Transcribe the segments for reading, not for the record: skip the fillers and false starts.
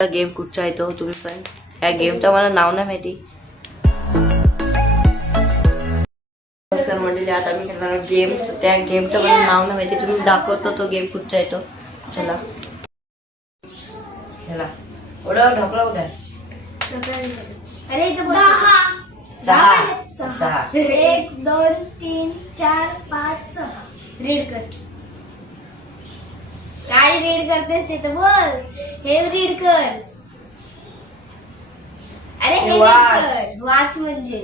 Game कुठचा आहे तो तुम्ही पण या गेमचं मला नाव नाही माहिती. नमस्कार मंडळी, आता मी खेळणार गेम. त्या गेमचं मला नाव नाही माहिती, तुम्ही दाखवतो तो गेम कुठचा आहे तो. चला खेळा. ओढा ढोकळा उठा. अरे इथं सहा सहा 1 2 3 4 5 6 रीड कर. काय रीड करतेस ते तर बोल. हे रीड कर. अरे हे वाच. रीड कर. वाच म्हणजे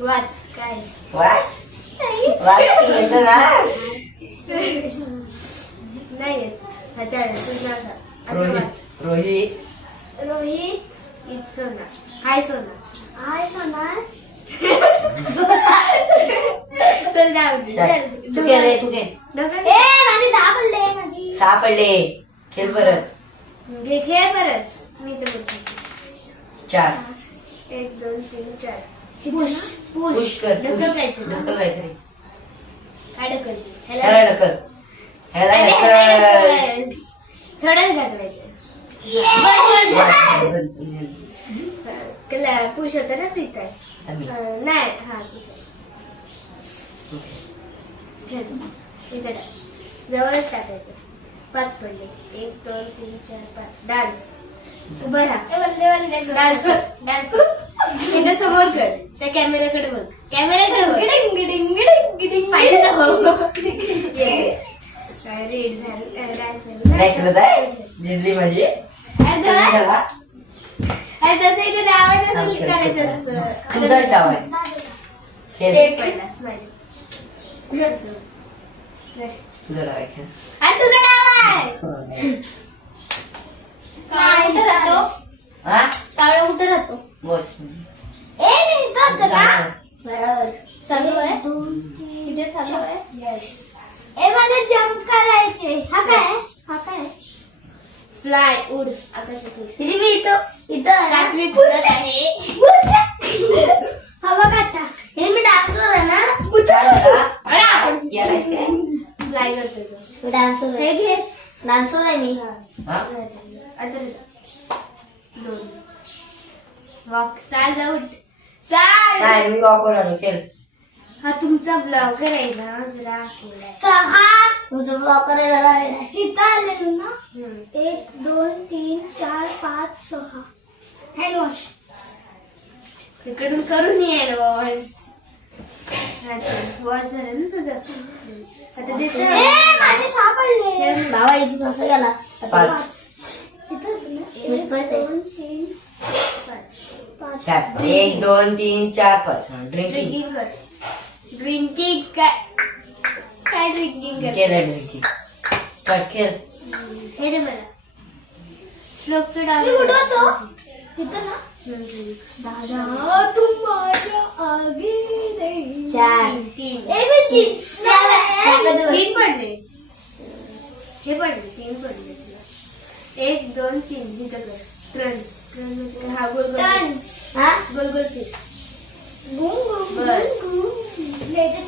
वाच काय वाच वाच येतं ना. नाही येत. अच्छा तुझा असं वाच. रोहित रोहित इज सोना. हाय सोना. हाय सोना. चल जाऊ दे. चल तू खेळ तू खेळ. माझी 10 पडले. माझी 6 पडले. खेळ परत. घे खेळ परत. मी तर बोलते 4 1 2 3 4 पुश पुश कर. ढकल काहीतरी. ढकल काहीतरी. काय ढकलची ह्याला ढकल. ह्याला ढकल. थोडंच ढकलायचं. पुश होतं ना तिथंच. नाही हा खेळ इथं टाक. जवळच टाकायचं. 5 पडले. 1 2 3 4 5 डान्स. उभं राहा. डान्स कर. डान्स कर. इथं समोर कर. त्या कॅमेऱ्याकडे बघ. कॅमेऱ्याकडे बघ. पाहिजे हो. रीड झालं. डान्स झालं. नाही खेळत आहे. जिंकली माझी. जसं इथे डावायचं असं करायचं असतं. तुझाच डाव आहे. खेळ. एक पडला. स्माइल. तुझा डाव आहे. खेळ. आणि तुझा डाव आहे. काळा कुठं राहतो? हा काळा कुठं राहतो? बोल. चालू आहे. इथे चालू आहे. मला जम्प करायचे. हा काय फ्लाय उड आकाशात उड. मी इथं 7वी उडत आहे. हवा काटा. हे मी डान्सवर आहे ना. अरे आपण यालाच काय फ्लाय करतोय. डान्सवर हे घे. डान्सवर आहे मी. आता 2 वॉक. चाल जाऊ. चाल. नाही मी वॉकवर आलो. खेळ. हा तुमचा ब्लॉग करायला जरा 6 तुझा ब्लॉग करायला इथं आले ना. 1 2 3 4 5 6 हँड वॉश इकडून करून ये वॉश. वॉश झालं ना तुझं. आता तिथे माझे सापडले. बाबा इथे कसं गेला. 5 1 2 3 5 1 2 3 4 5 ड्रिंकिंग. ड्रिंकिंग कर. ड्रिंकिंग काय ड्रिंकिंग कर. केलं ड्रिंकिंग. कट खेळ. हे रे मला श्लोकचं डाव. मी उडवतो इथं ना. दादा तुम माझ्या आगे नाही. 4 3 3 पडले. हे पडले 3 पडले. 1 2 3 इथं कर. Turn turn. हा गोल गोल. हा गोल गोल फिर. बस.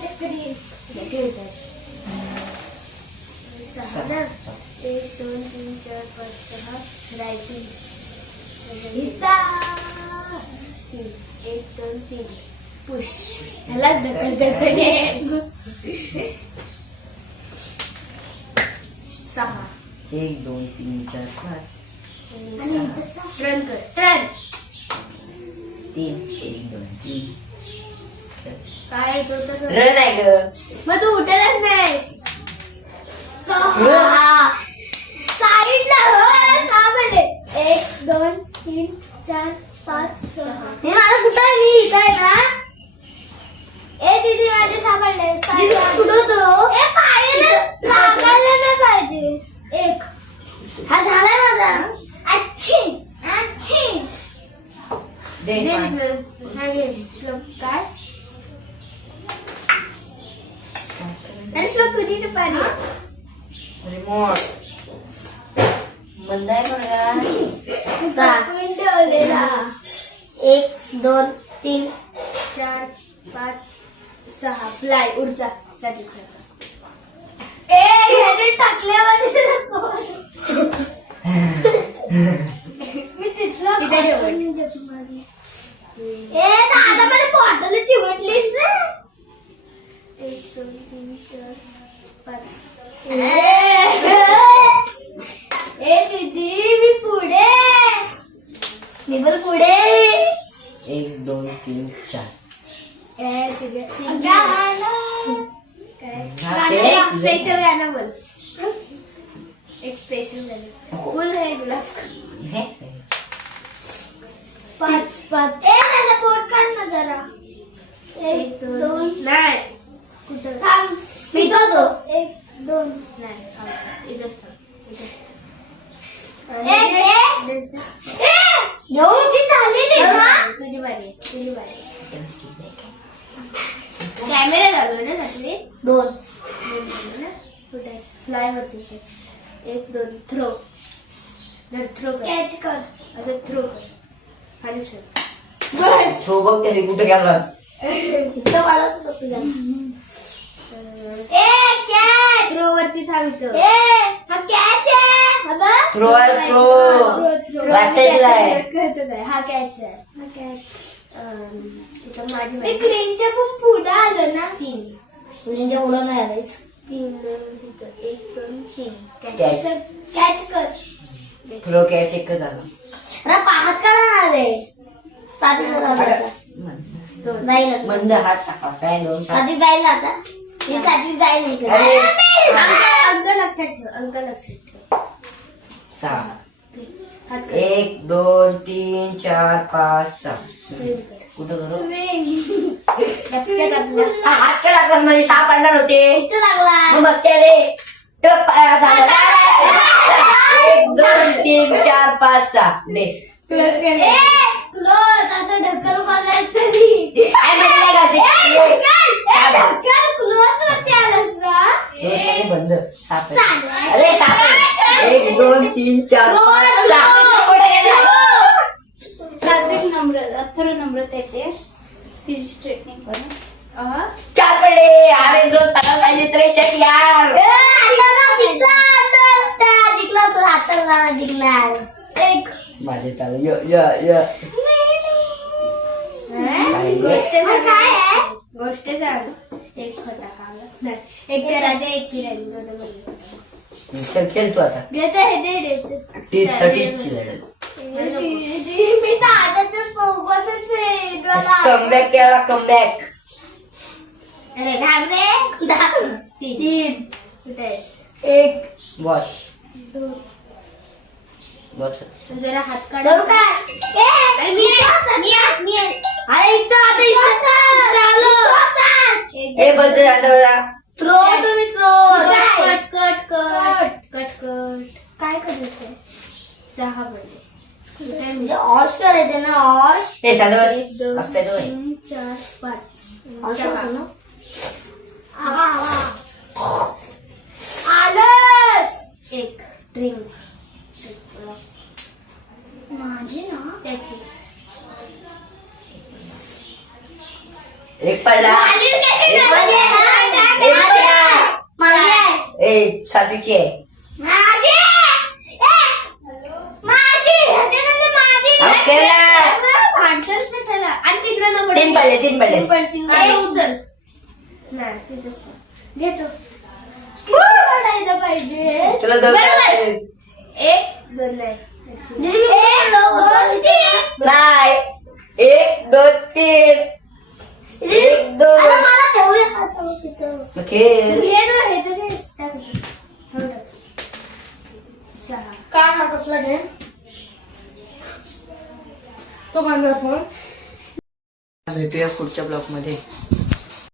चक्करी 6 ना. 1 2 3 4 5 6 रायटिंग. 3 1 2 3 पुश. ह्याला ढकलते 6 1 2 3 4 5 रन कर. रन 3 1 2 3 काय तो तसं. रन आहे ग. मग तू उठलच नाही. साईडला 1 2 3 4 5 6 हे मला कुठं आहे. मी इथं आहे ना. ए दीदी माझे सापडले. कुठं लागायला नाही पाहिजे. 1 हा झालाय माझा. अच्छी दे हा घे श्लोक. काय अरे श्लोक तुझी इथे पाहिजे. रिमोट बंद आहे बघा. 1 2 3 4 5 6 फ्लाय उडचा. टाकल्यावर मी तिथलं तिथे ठेवलं. ए दादा मला बॉटल चिवटलीस ना. 1 2 3 4 5. ए दीदी मी पुढे. मी पण पुढे. 1 2 3 4. स्पेशल गाणं बोल. एक स्पेशल गाणं फुल आहे गुलाब. 5 5. ए मला बोट काढ ना जरा. 1 2 नाही कुठं थांब. मी तो 1 2 नाही इथंच थांब. तुझी बारी. कॅमेरा चालू आहे ना सासरे. 2 ना कुठे फ्लाय वरती. 1 2 थ्रो. थ्रो कॅच कर. असं थ्रो कर. खाली सोड. थ्रो बघ त्याने कुठे गेला. इथं वाढवत होतो तुझ्या. ए कॅच. थ्रो वरती थांब इथं. ए हा कॅच आहे. बघ थ्रो आहे थ्रो. वाटतंय हा कॅच आहे. हा कॅच. इथं माझी मी ग्रीनच्या पण पुढे आलं ना. 3 ग्रीनच्या पुढे नाही आलायस. 3 इथं 1 2 3 कॅच कर. थ्रो कॅच एक झाला. अरे पाहत का ना रे. 7 जाईल मंद हात टाका काय 2 साधी जाईल आता. मी 7 जाईल इकडे. अंक लक्षात ठेव. अंक लक्षात ठेव. 6 1 2 3 4 5 6. कुठं करू. हात काय लागला म्हणजे 6 पडणार होते. इथं लागला. मग बसते रे. 1 2 3 4 5 6. दे क्लोज असं ढकल करायचं तरी. काय म्हणते क्लोज वरती आलंस ना. बंद 7. अरे 7. 1 2 3 4 5 6. सात्विक नम्र नम्रता येते. तिची स्ट्रेटनिंग कर. 4 पडले. अरे 2 पडायला पाहिजे तर शेट यार. जिंकणार. 1 माझे चालू य गोष्ट सांग. 1 फटाका. 1 राजा 1 किराणी. 2 चल खेळ तू आता. ती तटीची लढत. मी दादाच्या सोबतच आहे. कमबॅक केला कमबॅक. अरे थांब रे. 3 कुठे 1 वॉश वॉच. जरा हात काढ. अरे मी अरे इथं आता चालू. ए बंद आता बघा. थ्रो तुम्ही throw. Cut cut cut cut cut. काय करायचं. 6 पडले. म्हणजे ऑश करायचं ना. ऑश. ए साधं बस. 1 2 असतंय तो 3 4 5. ऑश होतो ना. आलंच. 1 ड्रिंक. माझी ना त्याची. 1 पडला. ए सातवीची आहे. भांडतच कशाला. आणि तिकडे नको. 3 पडले. उचल. नाही तिथेच घेतो. काढायला पाहिजे. तुला 2 1 2 नाही. 1 2 3 1 2. खेळ काय हा कसला घे. तो माझा फोन. भेटूया पुढच्या ब्लॉग मध्ये.